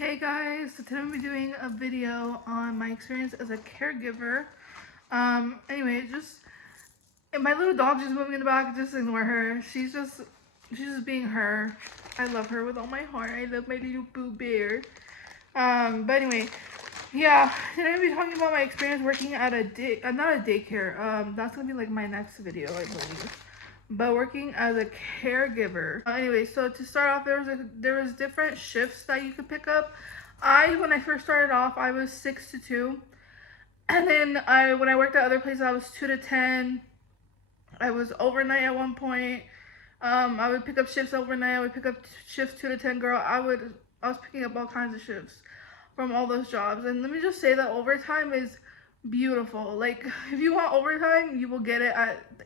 Hey guys, so today I'm going to be doing a video on my experience as a caregiver. Anyway, and my little dog just moving in the back, just ignore her. She's just being her. I love her with all my heart. I love my little boo bear. But anyway, yeah, today I'm going to be talking about my experience working at not a daycare. That's going to be like my next video, I believe. But working as a caregiver. Anyway, so to start off, there was different shifts that you could pick up. When I first started off, I was 6 to 2, and then when I worked at other places, I was 2 to 10. I was overnight at one point. I would pick up shifts overnight. I would pick up shifts 2 to 10. Girl, I was picking up all kinds of shifts from all those jobs. And let me just say that overtime is beautiful. Like, if you want overtime, you will get it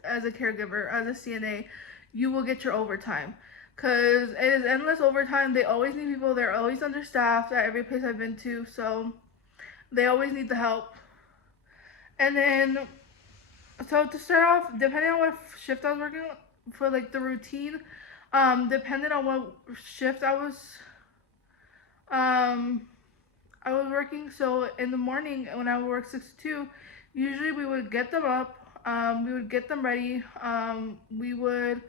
as a caregiver, as a CNA. You will get your overtime because it is endless overtime. They always need people. They're always understaffed at every place I've been to, so they always need the help. And then, so to start off, depending on what shift I was working for, like the routine, depending on what shift um, I was working. So in the morning, when I would work 6 to 2, usually we would get them up, we would get them ready, we would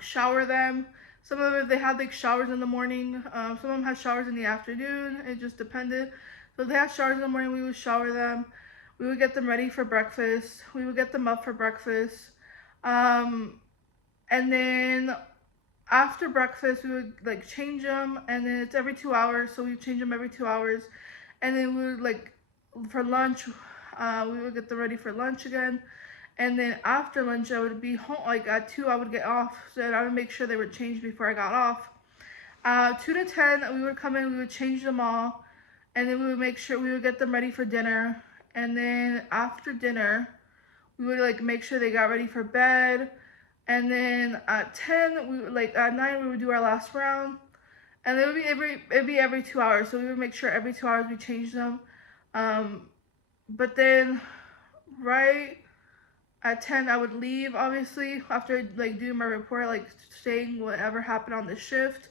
shower them. Some of them, they had like showers in the morning. Some of them had showers in the afternoon. It just depended. So they had showers in the morning. We would shower them. We would get them ready for breakfast. We would get them up for breakfast. And then after breakfast, we would like change them. And then it's every 2 hours. So we change them every 2 hours. And then we would like for lunch, we would get them ready for lunch again. And then after lunch, I would be home. Like at 2, I would get off. So I would make sure they were changed before I got off. 2 to 10, we would come in. We would change them all, and then we would make sure we would get them ready for dinner. And then after dinner, we would like make sure they got ready for bed. And then at 10, at 9 we would do our last round. And it would be every 2 hours. So we would make sure every 2 hours we changed them. But then right at 10 I would leave, obviously, after like doing my report, like saying whatever happened on the shift.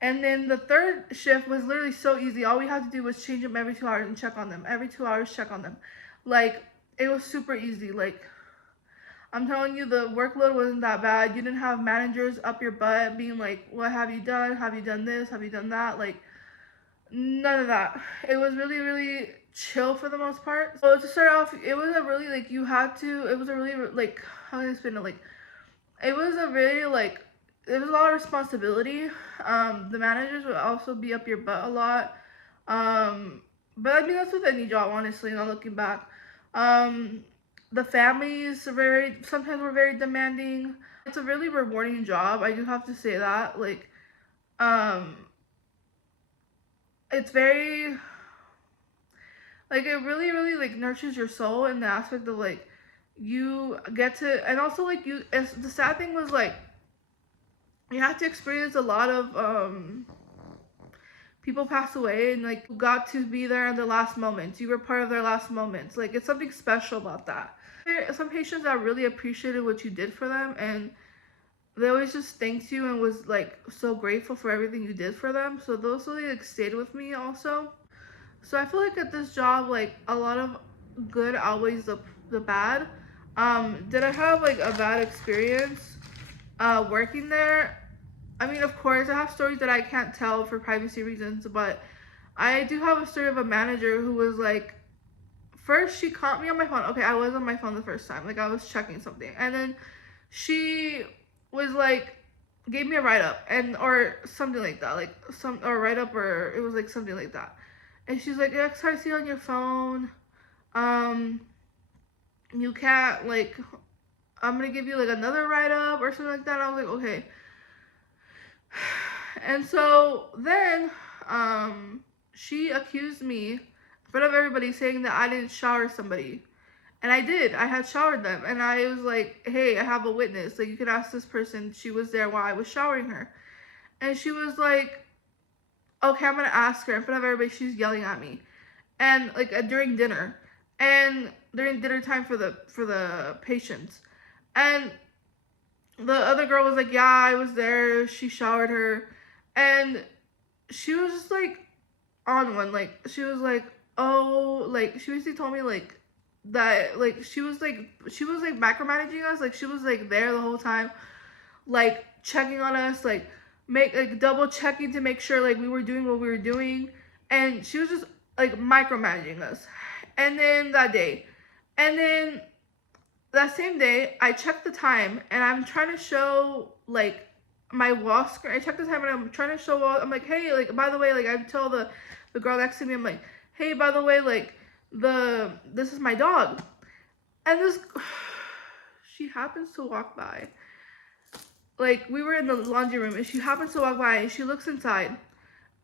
And then the third shift was literally so easy. All we had to do was change them every 2 hours and check on them. Every 2 hours, check on them. Like, it was super easy. Like, I'm telling you, the workload wasn't that bad. You didn't have managers up your butt being like, what have you done? Have you done this? Have you done that? Like, none of that. It was really, really chill for the most part. So to start off, it was a really, like, it was a really, like, how can I explain it? Like, it was a really, like, there was a lot of responsibility. The managers would also be up your butt a lot. But I mean, that's with any job, honestly, not looking back. The families sometimes were very demanding. It's a really rewarding job, I do have to say that. Like, it's very, like, it really, really, like, nurtures your soul in the aspect of, like, you get to, and also, like, the sad thing was, like, you have to experience a lot of, people pass away, and, like, you got to be there in the last moments. You were part of their last moments. Like, it's something special about that. There are some patients that really appreciated what you did for them, and they always just thanked you and was, like, so grateful for everything you did for them. So those really, like, stayed with me also. So I feel like at this job, like, a lot of good outweighs the bad. Did I have, like, a bad experience working there? I mean, of course, I have stories that I can't tell for privacy reasons, but I do have a story of a manager who was like, first she caught me on my phone. Okay, I was on my phone the first time. Like, I was checking something. And then she was like, gave me a write-up, or something like that. Like, or write-up, or it was like something like that. And she's like, XRC on your phone. You can't, like, I'm gonna give you like another write-up or something like that. And I was like, okay. And so then she accused me in front of everybody, saying that I didn't shower somebody. And I did. I had showered them. And I was like, hey, I have a witness. Like, you can ask this person. She was there while I was showering her. And she was like, okay, I'm going to ask her. In front of everybody, she's yelling at me. And, like, during dinner. And during dinner time for the patients. And the other girl was like, yeah, I was there. She showered her. And she was just like on one. Like she was like, oh, like she basically told me like that like she was like micromanaging us. Like she was like there the whole time, like checking on us, like make like double checking to make sure like we were doing what we were doing, and she was just like micromanaging us. And then that same day, I checked the time and I'm trying to show like my wall screen. I checked the time and I'm trying to show I'm like, hey, like by the way, like I tell the girl next to me, I'm like, hey, by the way, like this is my dog. And this she happens to walk by. Like we were in the laundry room and she happens to walk by and she looks inside.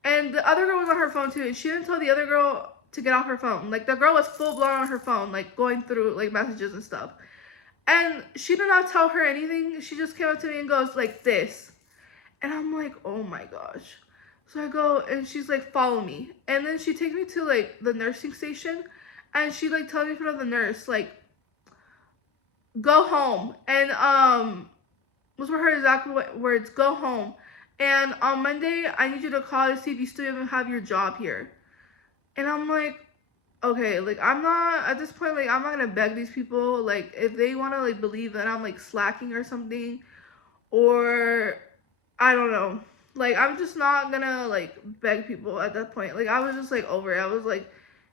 And the other girl was on her phone too, and she didn't tell the other girl to get off her phone. Like the girl was full blown on her phone, like going through like messages and stuff. And she did not tell her anything. She just came up to me and goes like this. And I'm like, oh my gosh. So I go and she's like, follow me. And then she takes me to like the nursing station and she like tells me in front of the nurse, like, go home. And those were her exact words, go home. And on Monday, I need you to call to see if you still even have your job here. And I'm like, okay, like I'm not at this point, like I'm not gonna beg these people, like if they want to like believe that I'm like slacking or something, or I don't know, like I'm just not gonna like beg people at that point. Like I was just like over it. I was like,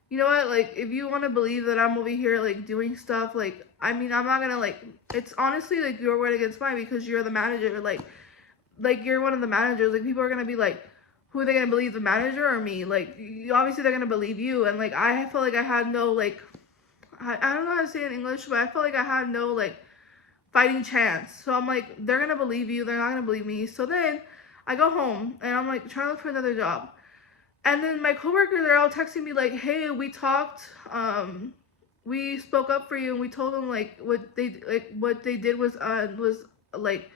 you know what, like if you want to believe that I'm over here like doing stuff, like I mean I'm not gonna like, it's honestly like your word against mine because you're the manager, like you're one of the managers. Like people are gonna be like, who are they gonna believe, the manager or me? Like obviously they're gonna believe you. And like I felt like I had no like, I don't know how to say it in English, but I felt like I had no like fighting chance. So I'm like, they're gonna believe you, they're not gonna believe me. So then I go home and I'm like trying to look for another job. And then my coworkers are all texting me like, hey, we talked, we spoke up for you and we told them like what they did was like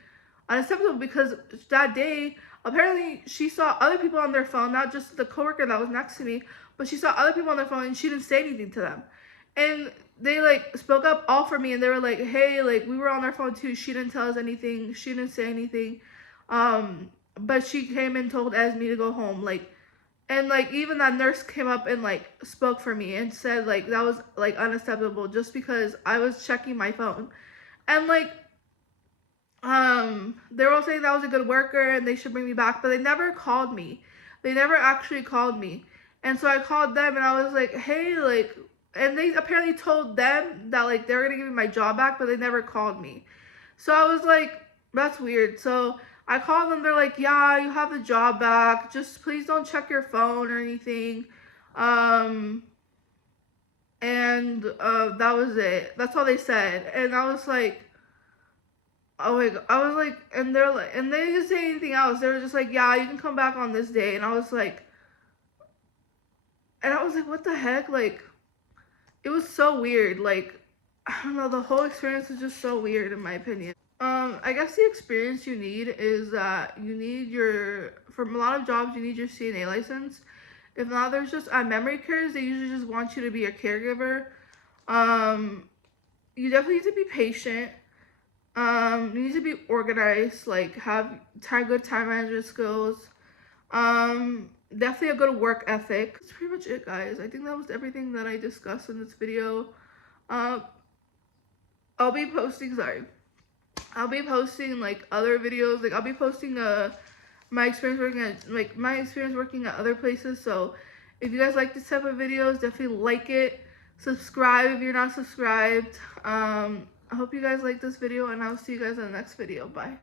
unacceptable, because that day apparently she saw other people on their phone, not just the coworker that was next to me, but she saw other people on their phone and she didn't say anything to them. And they like spoke up all for me and they were like, hey, like we were on our phone too, she didn't tell us anything, she didn't say anything, but she came and told Esme to go home. Like, and like even that nurse came up and like spoke for me and said like that was like unacceptable just because I was checking my phone. And like they were all saying that I was a good worker and they should bring me back, but they never called me. They never actually called me. And so I called them and I was like, hey, like, and they apparently told them that like they were gonna give me my job back, but they never called me. So I was like, that's weird. So I called them, they're like, yeah, you have the job back, just please don't check your phone or anything. um and that was it, that's all they said. And I was like, oh my god, I was like, and they're like, and they didn't say anything else. They were just like, yeah, you can come back on this day. And I was like, what the heck? Like, it was so weird. Like, I don't know, the whole experience was just so weird in my opinion. I guess the experience you need is that you need from a lot of jobs, you need your CNA license. If not, there's just memory cares. They usually just want you to be a caregiver. You definitely need to be patient. You need to be organized, like have good time management skills. Definitely a good work ethic. That's pretty much it, guys. I think that was everything that I discussed in this video. Uh, I'll be posting, like other videos. Like I'll be posting my experience working at other places. So if you guys like this type of videos, definitely like it. Subscribe if you're not subscribed. I hope you guys like this video and I'll see you guys in the next video. Bye.